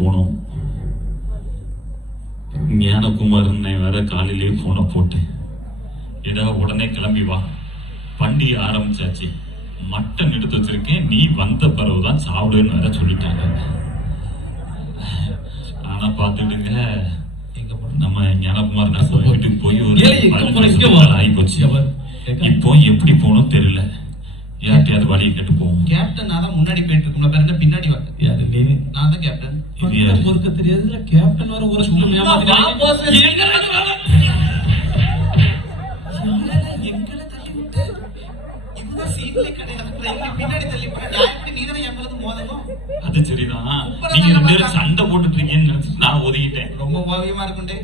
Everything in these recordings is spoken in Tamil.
போனோம். ஞானகுமார் வேற காலையிலேயே போனை போட்டேன். ஏதாவது உடனே கிளம்பி வா, பண்டிகை ஆரம்பிச்சாச்சு, மட்டன் எடுத்து வச்சிருக்கேன், நீ வந்த பிறகுதான் சாப்பிடுன்னு வேற சொல்லிட்டாங்க. ஆனா பாத்துட்டுங்க, நம்ம ஞானகுமார் வீட்டுக்கு போய் ஒரு ஆகி போச்சு. இப்போ எப்படி போகணும் தெரியல. யார்கிட்டயாவது வழியை கேட்டு போவோம். கேப்டன் நான் தான் முன்னாடி போயிட்டு இருக்கோம்ல, வேற என்ன பின்னாடி வர? யாரு நீ? நான் தான் கேப்டன். பொறுக்க தெரியாதுல கேப்டன் வர ஒரு சும்மா ஏமாத்திட்டாங்க. எங்கல தள்ளி விட்டு இந்த சீட்ல கடையில பின்னாடி தள்ளி போற. நான் எப்படி நீ தான எங்களுக்கு மோதணும்? அது சரிதான். நீங்க ரெண்டு பேரும் சண்டை போட்டுட்டு இருக்கீங்கன்னு நினைச்சு நான் ஒதுக்கிட்டேன். ரொம்ப பாவியமா இருக்குண்டே.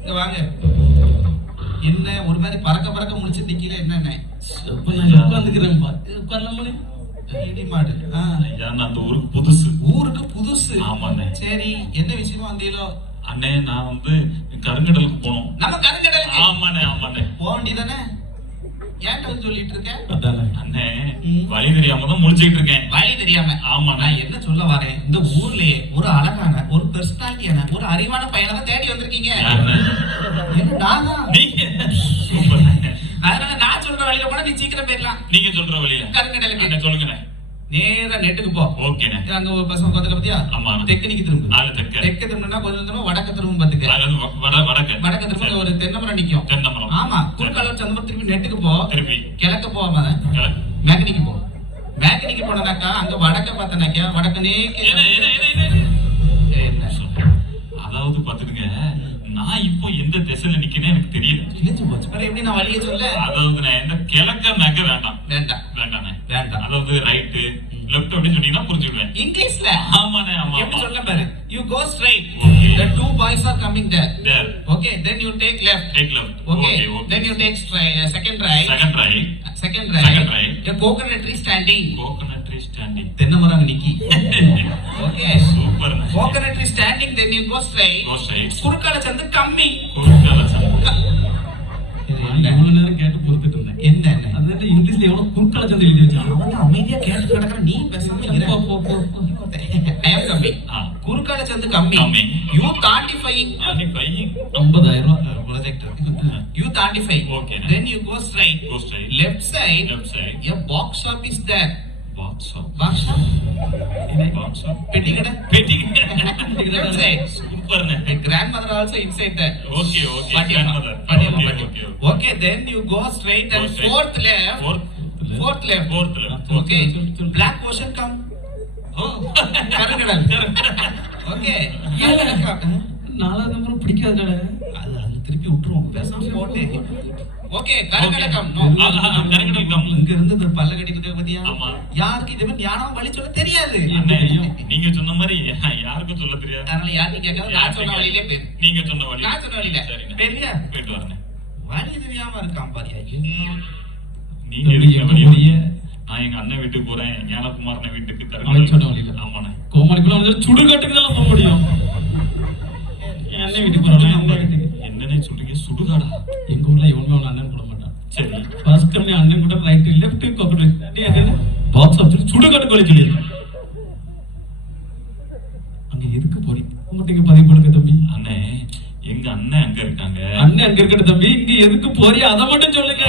இங்க வாங்க. என்ன ஒரு மாதிரி பறக்க பறக்க முடிச்சு நிக்கல என்னன்னு உட்காந்துக்கிறேன். உட்காரலாமே. இடி மாடு. ஐயா, நான் அந்த ஊருக்கு புதுசு. ஊருக்கு புதுசு? ஆமாண்ணே. சரி, என்ன விஷயமா வந்தீங்களோ? அண்ணே, நான் கருங்கடலுக்கு போனோம். நம்ம கருங்கடலுக்கு? ஆமாண்ணே ஆமாண்ணே. போக வேண்டியதானே? ஏன்ட்ட சொல்லிட்டு இருக்கேன்? அண்ணே, வழி தெரியாம தான் முடிச்சுக்கிட்டு இருக்கேன். வழி தெரியாம? ஆமா. நான் என்ன சொல்ல வரேன், இந்த ஊர்லயே ஒரு அழகான, ஒரு பெர்சனாலிட்டியான, ஒரு அறிவான பையனை தேடி வந்திருக்கீங்க. என்ன நானா? அதனால நான் சொல்ற வழியில போனா நீ சீக்கிரம் போயிடலாம். நீங்க சொல்ற வழியில கருங்கடலுக்கு என்ன சொல்லுங்க. நேரா நெட்டுக்கு போ. ஓகேண்ணே. அங்க ஒரு பசங்க உட்காந்துக்க பத்தியா? ஆமா. தெற்கு திரும்ப. தெற்கு திரும்பினா கொஞ்சம் தூரம் வடக்கு திரும்ப பாத்துக்க. வடக்கு திரும்ப ஒரு தென்னமரம் நிக்கும். தென்னமரம். ஆமா. குறுக்கால சந்தமரம் திரும்பி நெட்டுக்கு போ. திரும்பி கிழக்கு போகாம மேக்கனிக்கு போ. மேக்கனிக்கு போனாக்கா அங்க வடக்க பார்த்தனாக்கா வடக்கனே. அதாவது பாத்துடுங்க, நான் இப்போ எந்த திசையில நிக்கிறேன்னு எனக்கு தெரியல. கிழிஞ்சு போச்சு. எப்படி நான் வழியை சொல்ல? அதாவது நான் எந்த கிழக்க மேக்க வேண்டாம். வேண்டாண்ணே. அதாவது ரைட்டு லெஃப்ட் அப்படி சொன்னீங்கன்னா புரிஞ்சுடுவேன். இங்கிலீஷ்ல? ஆமாண்ணே ஆமா. எப்படி சொல்ல பாரு. You go straight. Okay. The two boys are coming there. There. Okay, then you take left. Take left. Okay. Then you take second right. Second right. A coconut tree standing. Coconut tree standing. தென்னமரம் Nikki. Okay. Super. Coconut tree standing, then you go straight. குறுக்கால சந்து கம்மி. இவ்வளவு நேரம் கேட்டு பொறுத்துட்டு இருந்தேன். என்ன அது இங்கிலீஷ்ல எவ்வளவு குறுக்கால சந்து எழுதி வச்சாங்க. அவன் அமைதியா கேட்டு கிடக்குற, நீ பேசாம இரு. I am கம்மி. குறுக்கால சந்து கம்மி. You 35. 50,000 project. You 35. Okay. Then you go straight. Left side. A box shop is there. Box shop. பெட்டி கடை. Left side. Super. Grandmother also inside there. Okay. Grandmother. Okay, then you go straight and fourth left. Okay. Black ocean come. கருங்கடல். Okay. நாலாவது நம்பரும் பிடிக்காதுடா. அது திருப்பி விட்டுருவோம். பேசாம போட்டே. ஓகே, கருங்கடல் கம். கருங்கடல் கம். இங்க இருந்து இந்த பல்ல கட்டிட்டு இருக்க பத்தியா? ஆமா. யாருக்கு இதுமே ஞானம் வழி சொல்ல தெரியாது. நீங்க சொன்ன மாதிரி யாருக்கும் சொல்ல தெரியாது. அதனால யாருக்கு கேட்காத, நான் சொன்ன வழியிலே பேர். நீங்க சொன்ன வழி. நான் சொன்ன வழியில. சரியா? போயிட்டு வரேன். வழி தெரியாம இருக்கான் பாரியா. நீங்க இருக்க வழியே நான் எங்க அண்ணன் வீட்டுக்கு போறேன். ஞானகுமார் வீட்டுக்கு கருங்கடல். ஆமாண்ணே. கோமாளிக்குள்ள வந்து சுடுகாட்டுக்கு தான் போக முடியும். என் அண்ணன் வீட்டுக்கு போறேன். என்னன்னு சொல்றீங்க? சுடுகாடா? எங்க ஊர்ல எவனுமே அவன் அண்ணன் கூட மாட்டான். சரி, ஃபர்ஸ்ட் டைம் அண்ணன் கூட ரைட் லெஃப்ட் கோக்கட் பாக்ஸ் ஆஃப் சுடுகாட்டு கோழி சொல்லிருக்கேன். அங்க எதுக்கு போறீங்க? உங்ககிட்ட பதிவு பண்ணுங்க தம்பி. அண்ணே, எங்க அண்ணன் அங்க இருக்காங்க. அண்ணன் அங்க இருக்கட்டும் தம்பி, இங்க எதுக்கு போறியா அதை மட்டும் சொல்லுங்க.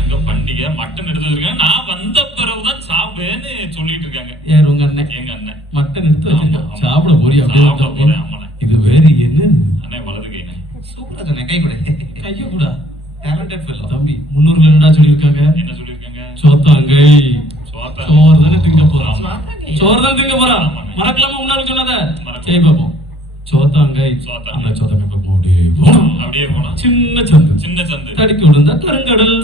அங்க பண்டிகை மட்டன் எடுத்து வச்சிருக்காங்க, நான் வந்த பிறகுதான் சாப்பிடுவேன்னு சொல்லிட்டு இருக்காங்க. யார் உங்க அண்ணன்? எங்க அண்ணன் மட்டன் எடுத்து வச்சிருக்காங்க. சாப்பிட போறியா? ஆமாண்ணே. இது வேற என்ன அண்ணே? வலது கைண்ணே. சூப்பரா தானே. கை கூட. கைய கூட. Talented fellow. தம்பி முன்னூர்ல என்னடா சொல்லிருக்காங்க? என்ன சொல்லிருக்காங்க? சோத்தாங்கை. சோறு தானே திங்க போறான். சோறு தான் திங்க போறான். மறக்கலாமா முன்னாடி சொன்னத? சரி பாப்போம். சோத்தாங்கை. அந்த சோத்தாங்கை அப்படியே போனா சின்ன சந்து தடிக்க விழுந்தா கருங்கடல்.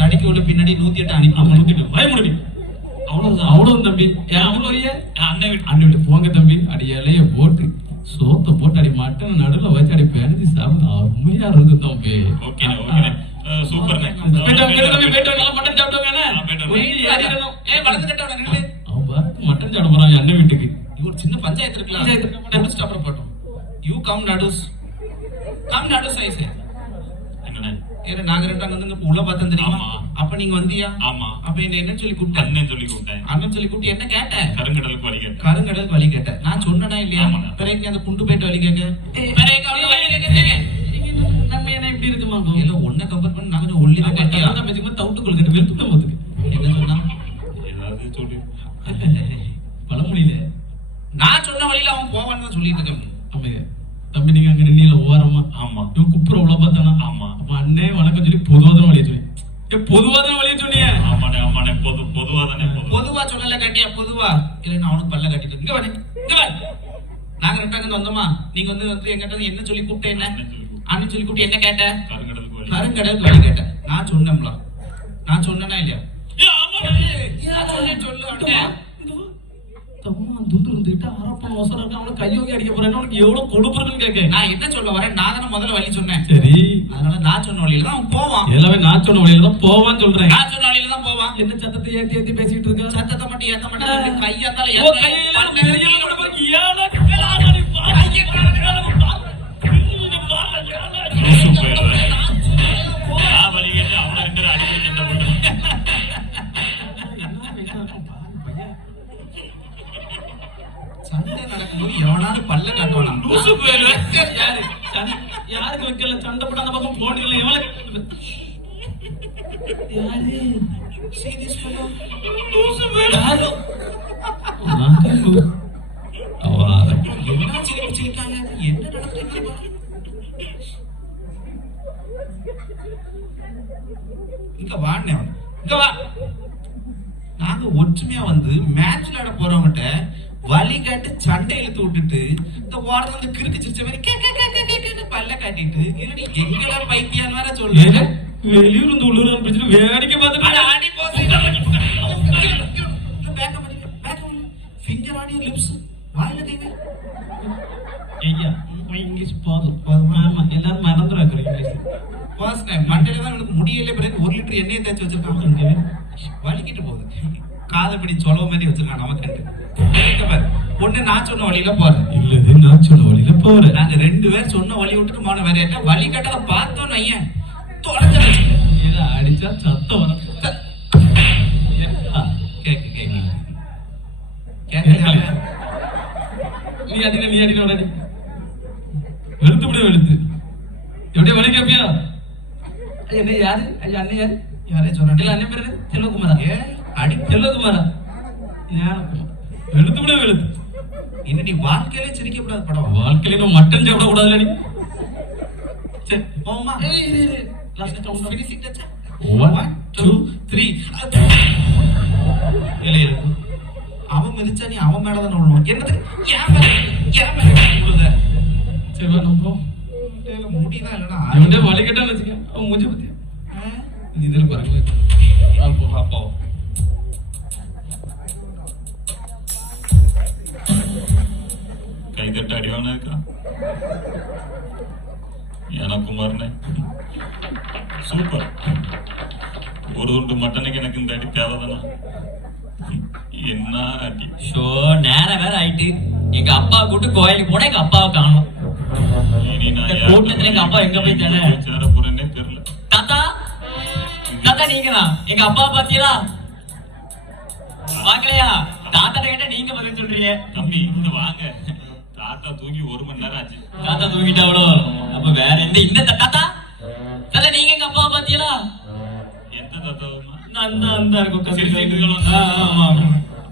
தடிக்க விட பின்னாடி 108 அனுப்பி பயமுடி. அவ்வளவு தம்பி. அண்ணன் வீட்டு போங்க தம்பி. அடி இலைய போட்டு சோத்த போட்டு அடி மட்டன் நடுல வச்சு அடி பேனதி சாப்பிட அருமையா இருக்கு தம்பி. சூப்பர். மட்டன் சாப்பிட போறான் அண்ணன் வீட்டுக்கு. ஒரு சின்ன பஞ்சாயத்து இருக்கலாம். யூ கம் நடுஸ். கம் நடுஸ் ஐஸ். என்னண்ணே? ஏன்னா நாங்க ரெண்டு அங்க வந்து உள்ள பார்த்தோம் தெரியுமா? ஆமா. அப்ப நீங்க வந்தியா? ஆமா. அப்ப என்ன சொல்லி கூப்பிட்டேன்? அண்ணன் சொல்லி கூப்பிட்டேன். அண்ணன் சொல்லி கூப்பிட்டு என்ன கேட்டேன்? கருங்கடலுக்கு வழி கேட்டேன். கருங்கடலுக்கு வழி கேட்டேன். நான் சொன்னனா இல்லையா? ஆமாண்ணா. பிறகு நீ அந்த குண்டு போயிட்டு வழி கேட்க பிறகு அவளுக்கு வழி கேட்க நம்ம என்ன இப்படி இருக்குமா இல்ல ஒன்ன கம்பேர் பண்ணி நான் கொஞ்சம் ஒல்லிதான் கேட்டியா? தவுட்டு கொள்கிட்ட வெளுத்துட்ட போதுக்கு என்ன சொன்னா? ஏதாவது சொல்லி பழமொழியில நான் சொன்ன வழியில அவன் போவான்னு தான் சொல்லிட்டு இருக்கேன். ஆமாங்க தம்பி நீங்க அங்க நின்னீல ஓரமா ஆமா. இவன் குப்புற உள்ள பார்த்தானா? ஆமா. அப்ப அண்ணே வணக்கம் சொல்லி பொதுவாதான் வழிய சொன்னேன். பொதுவாதான் வழிய சொன்னீங்க. ஆமாண்ணே ஆமாண்ணே பொதுவா தானே பொதுவா சொல்லல கேட்டியா? பொதுவா இல்ல அவனுக்கு பல்ல கட்டிட்டு இங்க வந்து இங்க வா. நாங்க ரெண்டு அங்க வந்தோமா? நீங்க வந்து எங்கிட்ட என்ன சொல்லி கூப்பிட்டேன்? என்ன அண்ணன் சொல்லி கூப்பிட்டு என்ன கேட்ட? கருங்கடலுக்கு வழி. கருங்கடலுக்கு வழி கேட்டேன். நான் சொன்னேன்ல. நான் சொன்னேனா இல்லையா? நான் சொன்னேன் சொல்லு அவன்கிட்ட. தம்மா துட்டு இருந்துட்டு அரப்பன் அவசரம் இருக்கு அவனை கையோகி அடிக்க போறேன்னு உனக்கு எவ்வளவு கொழுப்பு இருக்குன்னு கேட்க. நான் என்ன சொல்ல வரேன்? நான் தானே முதல்ல வழி சொன்னேன். சரி அதனால நான் சொன்ன வழியில தான் அவன் போவான். எல்லாமே நான் சொன்ன வழியில தான் போவான்னு சொல்றேன். நான் சொன்ன வழியில தான் போவான். என்ன சத்தத்தை ஏத்தி ஏத்தி பேசிட்டு இருக்க? சத்தத்தை மட்டும் ஏத்த மாட்டேன். கையாத்தால ஓ, கையெல்லாம் தெரியாம கூட பாக்கி. ஏழை கிழாடி பாரு. லூசு போயிடுவேன். நான் வழி கேட்டு அவனை ரெண்டு பேரும் அடிச்சு சண்டை போட்டு சண்டை நடக்கும்போது எவனாலும் பல்ல காட்டுவானா? லூசு போயிடுவேன். யாரு யாருக்கு வைக்கல சண்டை போட்டு அந்த பக்கம் போனீங்களா? எவ்வளவு யாரு சீரியஸ் பண்ணா லூசு போயிடுவேன். யாரு என்ன சிரிப்பு சிரிக்காங்க? என்ன நடக்குது? இங்க வாண்ணே இங்க வா. நாங்க ஒற்றுமையா வந்து மேட்ச் விளையாட போறவங்கிட்ட வழி காட்டு சண்டை இழுத்து விட்டுட்டு இந்த ஓரத்துல வந்து கிறுக்கு சிரிச்ச மாதிரி கேன்னு பல்ல காட்டிட்டு இல்லடி எங்கெல்லாம் பைத்தியான்னு வேற சொல்லுங்க. வெளியூர் இருந்து உள்ளூர் பிரச்சனை வேடிக்கை பார்த்துட்டு ஆடி போகுது. Finger on your lips. வாயில கைங்க. ஐயா இங்கிலீஷ் போதும் ஆமா எல்லாரும் மறந்துடும் இங்கிலீஷ். ஃபர்ஸ்ட் டைம் மண்டையில தான் எனக்கு முடியல. பிறகு 1 லிட்டர் எண்ணெயை தேய்ச்சி வச்சிருக்காங்க. வலிக்கிட்டு போகுது. காதப்படி சொலவு மாதிரி வச்சிருக்கான் நமக்கு. ஒண்ணு நான் சொன்ன வழியில போறேன். இல்லது நான் சொன்ன வழியில போறேன். நாங்க 2 பேர் சொன்ன வழி விட்டுட்டு போன வேற என்ன வழி கட்டத பார்த்தோம் ஐயன் தொலைஞ்ச ஏதா அடிச்சா சத்தம் வரும். கேக்கு கேக்கு நீ அடின உடனே வெளுத்து விட வெளுத்து எப்படியா வழி கேப்பியா? என்ன யாரு? ஐயா அண்ணன் யாரு? யாரே சொல்றேன். இல்ல அண்ணன் பேரு செல்வகுமாரா? ஏ அடி செல்வகுமாரா? வெளுத்து விட வெளுத்து. இன்னும் நீ வாழ்க்கையிலே சிரிக்கப்படாத படம். வாழ்க்கையில நம்ம மட்டன் சாப்பிட கூடாதுல நீ. சரி போமா. Last count finishing touch. 1 2 3 இல்ல அவன் மிதிச்சா நீ அவன் மேல தான் விழுவான். என்னது ஏன் மேல விழுத? சரி வா நம்ம முடியல இல்லனா அவன் வலி கேட்டான்னு வச்சுக்க அவன் மூஞ்சி பத்தி இதுல பாருங்க. அப்போ கை தட்ட அடிவான இருக்கா குமார்னே சூப்பர். ஒரு துண்டு மட்டனுக்கு எனக்கு இந்த அடி தேவைதானா? என்ன அடி. ஷோ நேரம் வேற ஆயிட்டு. எங்க அப்பா கூட்டு கோயிலுக்கு போனா எங்க அப்பாவை காணும். இனி நான் இந்த கூட்டத்துல எங்க அப்பா எங்க போய் தேட சேர போறேன்னே தெரியல. தாத்தா தாத்தா நீங்க தான் எங்க அப்பா பாத்தீங்களா? வாங்கலையா? தாத்தா கேட்டா நீங்க பதில் சொல்றீங்க. தம்பி இங்க வாங்க. தாத்தா தூங்கி 1 மணி நேரம் ஆச்சு. தாத்தா தூங்கிட்டாவளோ? அப்ப வேற இந்த தாத்தா தாத்தா நீங்க எங்க அப்பா பாத்தீங்களா? எந்த தாத்தாவுமா? நான் தான் அந்த இருக்கும். சரி சரி ஆமா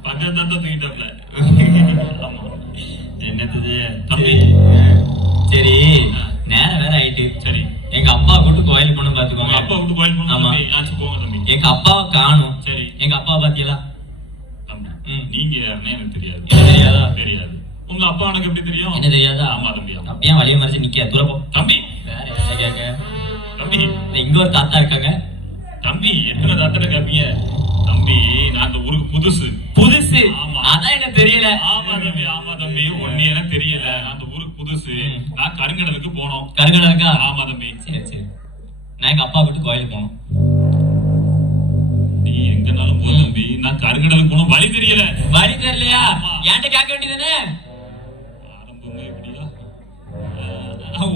பக்கத்து தாத்தா தூங்கிட்டாப்ல. ஆமா என்னது தம்பி. சரி நேரம் வேற ஆயிட்டு. சரி எங்க அப்பா கூட்டு கோயிலுக்கு போன உங்க பாத்துக்கோங்க. அப்பா விட்டு கோயில் போகணும். ஆமா. தம்பி ஆச்சு போங்க தம்பி. எங்க அப்பாவை காணும். சரி எங்க அப்பா பாத்தீங்களா? தம்பி நீங்க யாருன்னு எனக்கு தெரியாது. என்ன தெரியாதா? தெரியாது. உங்க அப்பா உனக்கு எப்படி தெரியும்? என்ன தெரியாதா? ஆமா தம்பி. ஆமா அப்படியே வழிய மறைச்சு நிக்க துறப்போ. தம்பி வேற என்ன கேட்க? தம்பி இங்க ஒரு தாத்தா இருக்காங்க. தம்பி எத்தனை தாத்தா கேப்பீங்க? தம்பி நான் அந்த ஊருக்கு புதுசு. புதுசு? ஆமா. அதான் எனக்கு தெரியல. ஆமா தம்பி ஒண்ணு எனக்கு தெரியல. நான் அந்த ஊருக்கு புதுசு. நான் கருங்கடலுக்கு போனோம். கருங்கடா இருக்கா? ஆமா தம்பி. சரி சரி நான் எங்க அப்பா கூட்டு கோயிலுக்கு போனோம். நீ எங்கனாலும் போ தம்பி. நான் கருங்கடலுக்கு போனோம். வழி தெரியல. வழி தெரியலையா? ஆமா. என்கிட்ட கேட்க வேண்டியதானே? ஆரம்பமே எப்படியா?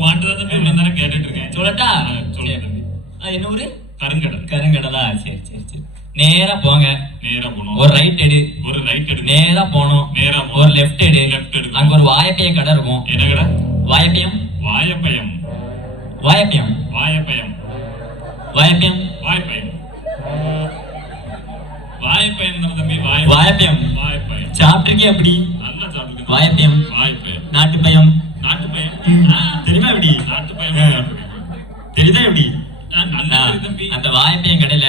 வாண்டதான் தம்பி இவ்வளவு நேரம் கேட்டுட்டு இருக்கேன். சொல்லட்டா? சொல்லுங்க தம்பி. என்ன ஊரு? கருங்கடல். கருங்கடலா? சரி சரி சரி. நேரா போங்க. நேரா போனோம். ஒரு ரைட் எடு. ஒரு ரைட் எடு. நேரா போனோம். நேரா ஒரு லெஃப்ட் எடு. லெஃப்ட் எடு. அங்க ஒரு வாயப்பைய கடை இருக்கும். என்ன கடை? வாயப்பையம். வாயப்பயம். வாயப்பையம். வாயப்பயம். வாயப்பையம். வாயப்பயம். வாயப்பயம் தம்பி. வாயப்பையம். வாயப்பயம். சாப்பிட்டிருக்கே அப்படி? நல்லா சாப்பிட்டு. வாயப்பையம். வாயப்பயம். நாட்டுப்பயம். நாட்டுப்பயம். தெரியுமா எப்படி? நாட்டுப்பயம். தெரியுதா எப்படி? நல்லா தம்பி. அந்த வாயப்பையம் கடையில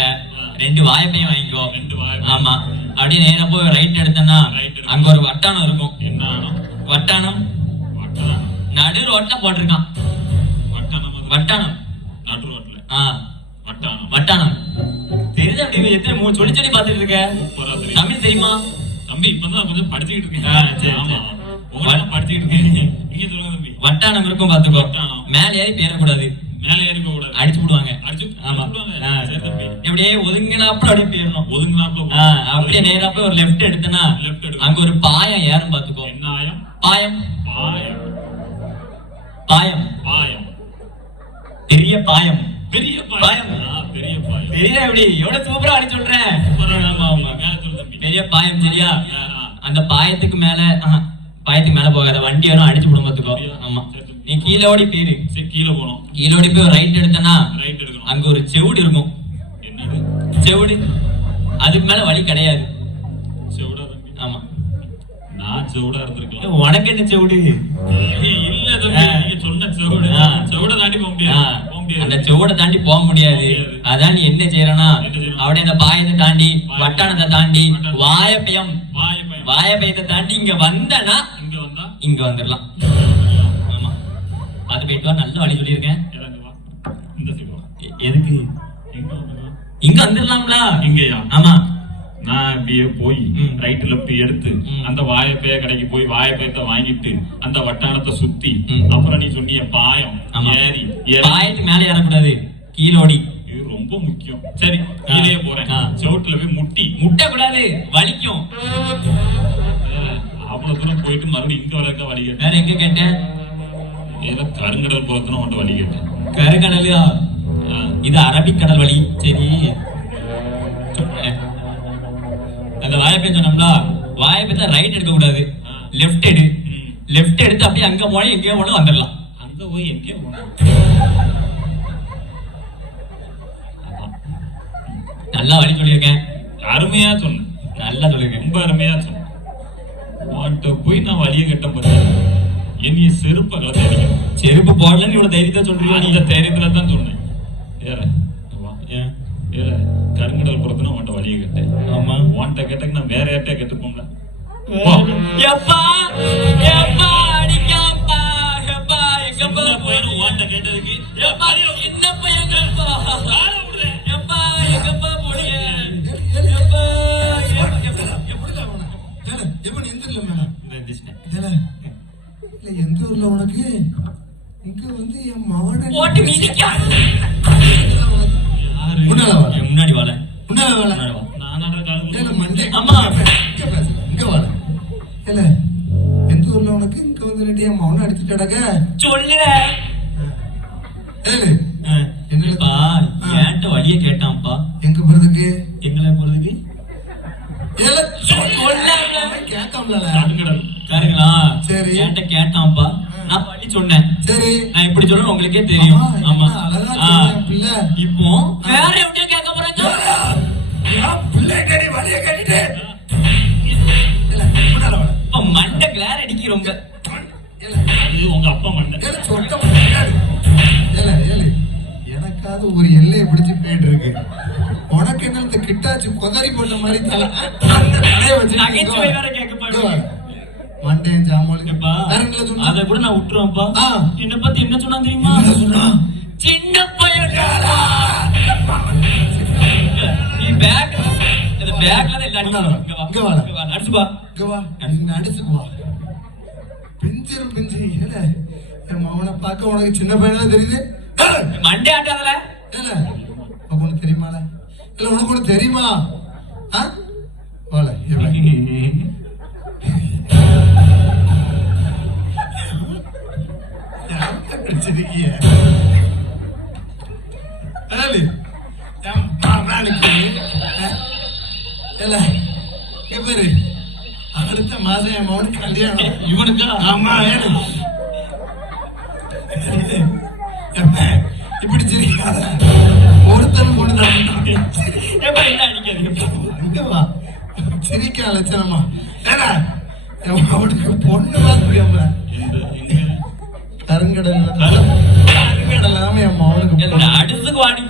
2 வாயப்பையம் வாங்கிக்கோ. 2 வாயப்பயம். ஆமா. அப்படியே நேரா போய் ரைட் எடுத்தனா அங்க ஒரு வட்டானம் இருக்கும். என்ன ஆனம்? வட்டானம். வட்டானம். நடு ரோட்ல போட்டிருக்கான். வட்டானம். வட்டானம். நடு ரோட்ல. வட்டானம். வட்டானம். தெரியுதா அப்படி? எத்தனை சொல்லி சொல்லி பாத்துட்டு இருக்க? சூப்பரா தெரியும். தமிழ் தெரியுமா? தம்பி இப்பதான் கொஞ்சம் படிச்சுக்கிட்டு இருக்கேன். சரி, ஆமா. சரி. உங்களுக்கு படிச்சுக்கிட்டு இருக்கேன். நீங்க சொல்லுங்க தம்பி. வட்டானம் இருக்கும் பாத்துக்கோ. வட்டானம். மேல ஏறி பேரக்கூடாது. மேல ஏறிக்க கூடாது. அடிச்சு விடுவாங்க. அடிச்சு ஆமா. விடுவாங்க. சரி தம்பி. இப்படியே ஒதுங்கினாப்புல அப்படியே போயிடணும். ஒதுங்கினாப்புல. அப்படியே நேரா போய் ஒரு லெஃப்ட் எடுத்தனா லெஃப்ட் எடுக்கணும். அங்க ஒரு பாயம் ஏறும் பாத்துக்கோ. என்ன ஆயம்? பாயம். பாயம். பாயம். பாயம். பெரிய பாயம். பெரிய பாயம். பாயம். பெரிய பாயம். பெரிய எப்படி? எவ்வளவு சூப்பரா அடி சொல்றேன். ஆமா ஆமா. மேல சொல்லு தம்பி. பெரிய பாயம் சரியா? ஆ. அந்த பாயத்துக்கு மேல பாயத்துக்கு மேல போகாத, வண்டி யாரும் அடிச்சு விடும் பாத்துக்கோ. ஆமா. நீ கீழே ஓடி போயிரு. சரி கீழே போனோம். கீழே ஓடி போய் ரைட் எடுத்தனா ரைட் எடுக்கணும். அங்க ஒரு செவுடு இருக்கும். என்னது? செவுடு. அதுக்கு மேல வழி கிடையாது. செவுடா தம்பி? ஆமா. நான் செவுடா இருந்திருக்கலாம். உனக்கு என்ன செவுடு? இல்ல தம்பி, நீங்க சொன்ன செவுடு. செவுட தாண்டி போக முடியாது. போக முடியாது. அந்த செவுடை தாண்டி போக முடியாது. அதான் நீ என்ன செய்யறனா அப்படியே அந்த பாயத்தை தாண்டி வட்டானத்தை தாண்டி வாயப்பயம். வாயப்பயம். வாயப்பயத்தை தாண்டி இங்க வந்தனா இங்க வந்தா இங்க வந்துடலாம். ஆமா. அது போயிட்டு வா. நல்ல வழி சொல்லியிருக்கேன். இறங்கு வா. இந்த சைடு வா. எதுக்கு? எங்க வந்துடலாம்? இங்க வந்துடலாம்ல. இங்கயா? ஆமா. நான் அப்படியே போய் ரைட் லெஃப்ட் எடுத்து அந்த வாயப்பைய கடைக்கு போய் வாயப்பயத்தை வாங்கிட்டு அந்த வட்டானத்தை சுத்தி அப்புறம் நீ சொன்னிய பாயம் ஏறி பாயத்துக்கு மேல ஏறக்கூடாது, கீழோடி. இது ரொம்ப முக்கியம். சரி கீழே போறேன். செவுட்டுல போய் முட்ட கூடாது, வலிக்கும். அவ்வளவு தூரம் போயிட்டு மறுபடியும் இங்க வளர்க்க வழி கேட்டேன். வேற எங்க கேட்டேன்? ஏதோ கருங்கடல் போறதுன்னு உன்ட்ட வழி கேட்டேன். கருங்கடலா? இது அரபிக்கடல் வழி. சரி அந்த வாயப்பேன் சொன்னோம்ல, வாயப்பேத்த ரைட் எடுக்க கூடாது, லெஃப்ட் எடு. லெஃப்ட் எடுத்து அப்படியே அங்க போனா எங்கேயோ போனா வந்துடலாம். அங்க போய் எங்கேயோ போனா நல்லா வழி சொல்லியிருக்கேன். அருமையா சொன்னேன். நல்லா சொல்லியிருக்கேன். ரொம்ப அருமையா சொன்னேன். உன்ட்ட போய் நான் வழியை கட்ட பார்த்தேன். என்னைய செருப்பை கலந்து அடிக்கணும். செருப்பு போடலன்னு இவ்வளவு தைரியத்தை சொல்றீங்க. அந்த தைரியத்துல தான் சொன்னேன். ஏற ஏற கருங்கடல் புறத்துல உன்ட்ட வழியை கேட்டேன். ஆமா. உன்ட்ட கேட்டக்கு நான் வேற யார்ட்ட கேட்டுப்போம்ல. எப்பா எப்பா அடிக்காப்பா எப்பா எங்க பையன் உன்ட்ட கேட்டதுக்கு எப்பா சின்ன பையன் எப்பா எப்பா எங்கப்பா போறீங்க? எப்பா எப்படிடா உன எப்ப எந்திரல மேடம் இந்த இல்ல எந்த ஊர்ல உனக்கு? இங்க வந்து என் மவன போட்டு மிதிக்க. முன்னால வா. முன்னாடி வாழ. முன்னால வா. நானடா காது. ஏல மண்டே. அம்மா இங்க பேசு. இங்க வா. ஏல எந்த ஊர்ல உனக்கு? இங்க வந்து ரெடியா மவன அடிச்சிட்டடங்க. சொல்லுற. ஏல என்னப்பா ஏன்ட்ட வழியை கேட்டான்ப்பா. எங்க போறதுக்கு? எங்கல போறதுக்கு? ஏல சொல்லாம கேட்காமல. கருங்கடல். கரெக்ட்டா? சரி. ஏன்ட்ட கேட்டான்ப்பா. நான் வழி சொன்னேன். சரி. நான் இப்படி சொல்லணும் உங்களுக்கே தெரியும். ஆமா. அழகா சொல்றேன் பிள்ளை. இப்போ வேற எப்படியோ கேட்க போறாங்க. பிள்ளை கடி வழியை கட்டிட்டு. ஏல முன்னால வா. இப்ப மண்டை கிளார் அடிக்கிறோங்க. ஏல இது உங்க அப்பா மண்டை. ஏல சொட்ட ஏல ஏல எனக்காவது ஒரு எல்லையை பிடிச்சு போயிட்டு இருக்கு. உனக்கு என்ன இந்த கிட்டாச்சு கொதறி போட்ட மாதிரி தலை அந்த தலையை வச்சு நகைச்சுவை வேற கேட்க போறாங்க. மண்டையன் ஜாமோலிங்கப்பா அத கூட நான் விட்டுருவேன்ப்பா. என்ன பத்தி என்ன சொன்னா தெரியுமா? சின்ன பையன் நீ பேக் இந்த பேக்ல தான் எல்லாம் இங்க வா அடிச்சு பா. இங்க வா அடிச்சு வா. பிஞ்சிரும் பிஞ்சு ஏல என் மவனை பார்க்க உனக்கு சின்ன பையனா தெரியுது. மண்டே ஆட்டாதல. ஏல உனக்கு தெரியுமால? இல்ல உனக்கு ஒண்ணு தெரியுமா? போல பிரச்சனைக்கு மாசம் என் மகனுக்கு கல்யாணம். இவனுக்கா? ஆமா வேணும். இப்படி சிரிக்காத. ஒருத்தன் பொண்ணுதான். என்ன அடிக்காதீங்க. சிரிக்க லட்சணமா ஏடா அவனுக்கு பொண்ணு பார்த்துக்கல. கருங்கடல் கருங்கடலாம என் மகனுக்கு அடுத்துக்கு வாடி.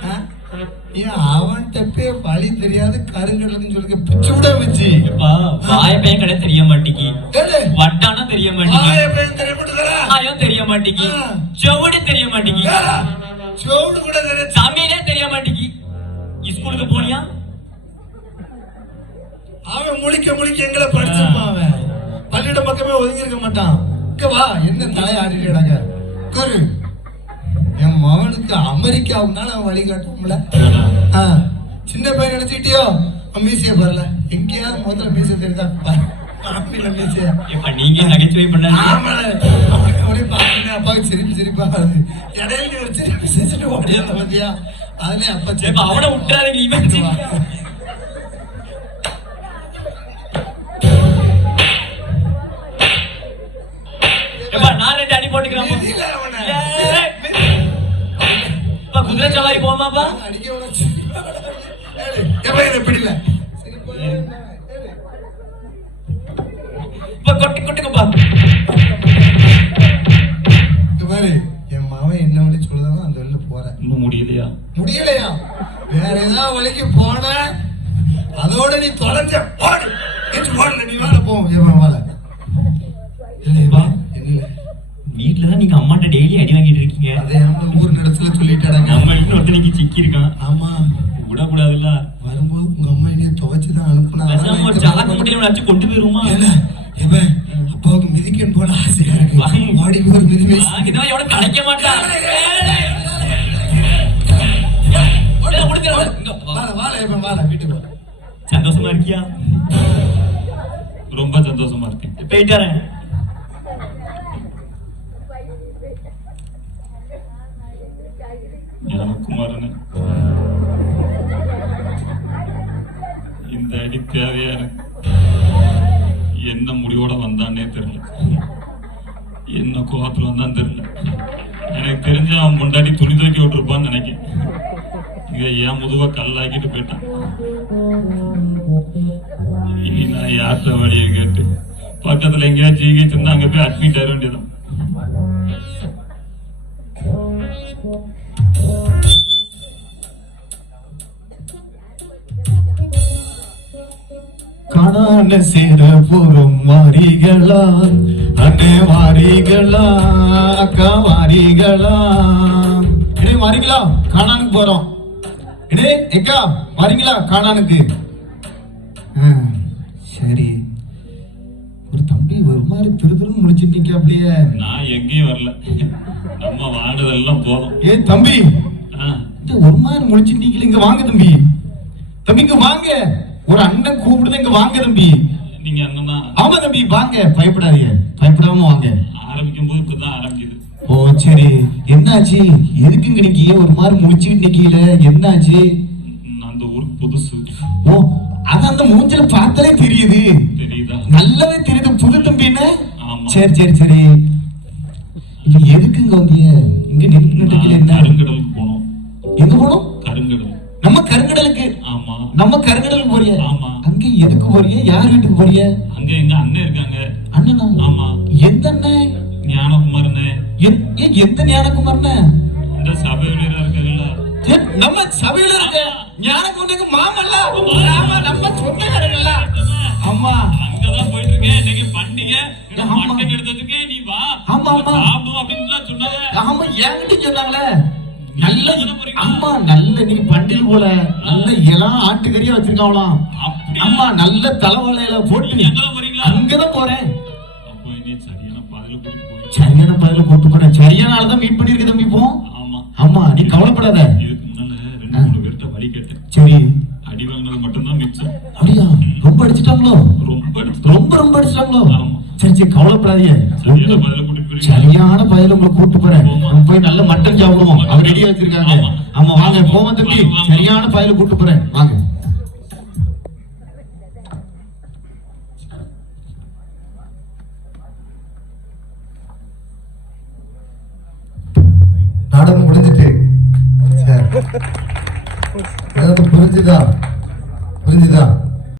ஏன் அவன் தப்பே வழி தெரியாது கருங்கடல்னு சொல்லி பிச்சு விட வச்சு வாய பையன் கடை தெரிய மாட்டேங்கி, வட்டானா தெரிய மாட்டேங்கி, ஆயம் தெரிய மாட்டேங்கி, செவடு தெரிய மாட்டேங்கி, சோடு கூட தமிழே தெரிய மாட்டேங்கி. ஸ்கூலுக்கு போனியா? அவன் முழிக்க முழிக்க எங்களை படிச்சிருப்பான். அவன் பள்ளியிடம் பக்கமே ஒதுங்கி இருக்க மாட்டான். வா என்ன தலையை ஆடிட்டாங்க கரு. என் மகனுக்கு அமெரிக்காவுனால அவன் வழிகாட்டல. சின்ன பையன் நினைச்சுக்கிட்டியோ அவன் மீசைய வரல. எங்கேயாவது முதல்ல மீசை தெரியுதா? மீசைய நீங்க நகைச்சுவை பண்ண அப்படியே பாருங்க. அப்பாவுக்கு சிரிப்பு சிரிப்பா இடையில ஒரு சிரிப்பு சிரிச்சுட்டு ஓடியாந்த பாத்தியா? அதுல அப்பா அவனை விட்டாரு. நீ நான் 2 அடி போட்டுக்கிறேன். குதிரை சவாரி போமாப்பா. கொட்டி கொட்டுக்குப்பா. என் மாவன் என்ன வழி சொல்லுதானோ அந்த வழியில போறேன். இன்னும் முடியலையா? முடியலையா? வேற ஏதாவது வழிக்கு போன அதோட நீ தொலைஞ்ச போடு. நீ வேலை போவோம். வாழ வீட்டுலதான் நீங்க அம்மாட்ட டெய்லி அடி வாங்கிட்டு இருக்கீங்க. அதே ஊர் இடத்துல சொல்லிட்டாங்க. நம்ம இன்னும் ஒருத்தனைக்கு சிக்கி இருக்கான். ஆமா விடக்கூடாதுல்ல. வரும்போது உங்க அம்மா என்னைய துவைச்சுதான் அனுப்புனா. ஒரு ஜாக்கு முடியும் வச்சு கொண்டு போயிருமா? அப்பாவுக்கு மிதிக்கன்னு போன ஆசையா இருக்கு. ஓடி போய் மிதிமே எவ்வளவு கிடைக்க மாட்டான். வீட்டுக்கு சந்தோஷமா இருக்கியா? ரொம்ப சந்தோஷமா இருக்கேன். போயிட்டு வரேன். குமாரனு இந்த அடி தேவையா? எனக்கு என்ன முடிவோட வந்தானே தெரியல, என்ன கோபத்துல வந்தான்னு தெரியல. எனக்கு தெரிஞ்ச அவன் முன்னாடி துணி துவைக்க விட்டுருப்பான்னு நினைக்கிறேன். இங்க ஏன் முதுவா கல்லாக்கிட்டு போயிட்டான். இனி நான் யார்கிட்ட வழியை கேட்டு பக்கத்துல எங்கேயாவது ஜிஹெச் இருந்தா அங்க போய் அட்மிட் ஆக வேண்டியதான். காணான சேர போறோம் வாரிகளா அண்ணே வாரிகளா அக்கா வாரிகளா. இடே வாரிகளா காணானுக்கு போறோம். இடே எக்கா வாரிங்களா காணானுக்கு. சரி. ஒரு தம்பி ஒரு மாதிரி திருன்னு முடிச்சிட்டீங்க. அப்படியே நான் எங்கேயும் வரல, நம்ம வாடுதெல்லாம் போதும். ஏன் தம்பி ஒரு மாதிரி முடிச்சிட்டீங்களே? இங்க வாங்க தம்பி. தம்பி இங்க வாங்க. ஒரு அண்ணன் கூப்பிடுது, இங்க வாங்க தம்பி. நீங்க அண்ணனா? ஆமா தம்பி வாங்க, பயப்படாதீங்க, பயப்படாம வாங்க. ஆரம்பிக்கும் போது இப்பதான் ஆரம்பிக்குது. ஓ சரி, என்னாச்சு? எதுக்குங்க நீங்க ஒரு மாதிரி முடிச்சுக்கிட்டு நிக்கீல? என்னாச்சு? அந்த ஊருக்கு புதுசு. ஓ அது அந்த மூஞ்சில பார்த்தாலே தெரியுது. தெரியுதா? நல்லாவே தெரியுது. புது தம்பி என்ன? ஆமா. சரி சரி சரி. இப்ப எதுக்குங்க வந்தீங்க? இங்க நின்னுட்டு என்ன? கருங்கடலுக்கு போனோம். எங்க போனோம்? கருங்கடல். நம்ம கருங்கடலுக்கு? ஆமா. நம்ம கருங்கடலுக்கு போறிய? ஆமா. அங்க எதுக்கு போறிய? யார் வீட்டுக்கு போறிய? அங்க எங்க அண்ணன் இருக்காங்க. அண்ணனா? ஆமா. எந்த அண்ணன்? ஞானகுமாரனே. எந்த ஞானகுமாரனே? இந்த சபையில இருக்காங்கல்ல, நம்ம சபையில இருக்க ஞானகுமாரனுக்கு மாமல்ல. ஆமா நம்ம சொந்தக்காரங்கல்ல. ஆமா அங்கதான் போயிட்டு இருக்கேன். இன்னைக்கு பண்டிகை, மட்டன் எடுத்ததுக்கு நீ வா. ஆமா ஆமா சாப்பிடுவோம் அப்படின்னு சொன்னாங்க. ஆமா என்கிட்ட சொன்னாங்களே. நல்ல அம்மா நல்ல நீ பண்டில் போல நல்ல இளம் ஆட்டுக்கறியா வச்சிருக்காங்களாம். அம்மா நல்ல தலைவலையில போட்டு அங்கதான் போறேன். அப்போ நீ சரியான பாதையில கூட்டிட்டு போய் சரியான பாதையில போட்டு போறேன். சரியான ஆள் தான் மீட் பண்ணிருக்கு தம்பி. இப்போ ஆமா ஆமா நீ கவலைப்படாத. இதுக்கு முன்னால 2-3 பேர்ட்ட வழி கேட்டேன். சரி. அடி வாங்கினது மட்டும்தான் மிச்சம். அப்படியா? ரொம்ப அடிச்சிட்டாங்களோ? ரொம்ப அடிச்சிட்டாங்களோ? சரி சரி கவலைப்படாதீங்க. சரியான பாதையில கூட்டிட்டு போய் சரியான பாதையில உங்களை கூட்டு போறேன். போய் நல்ல மட்டன் சாப்பிடுவோம். அவர் ரெடியா வச்சிருக்காங்க. ஆமா வாங்க போவோம் தம்பி. சரியான பாதையில கூட்டு போறேன் வாங்க. புரிஞ்சுதா? புரிஞ்சுதா?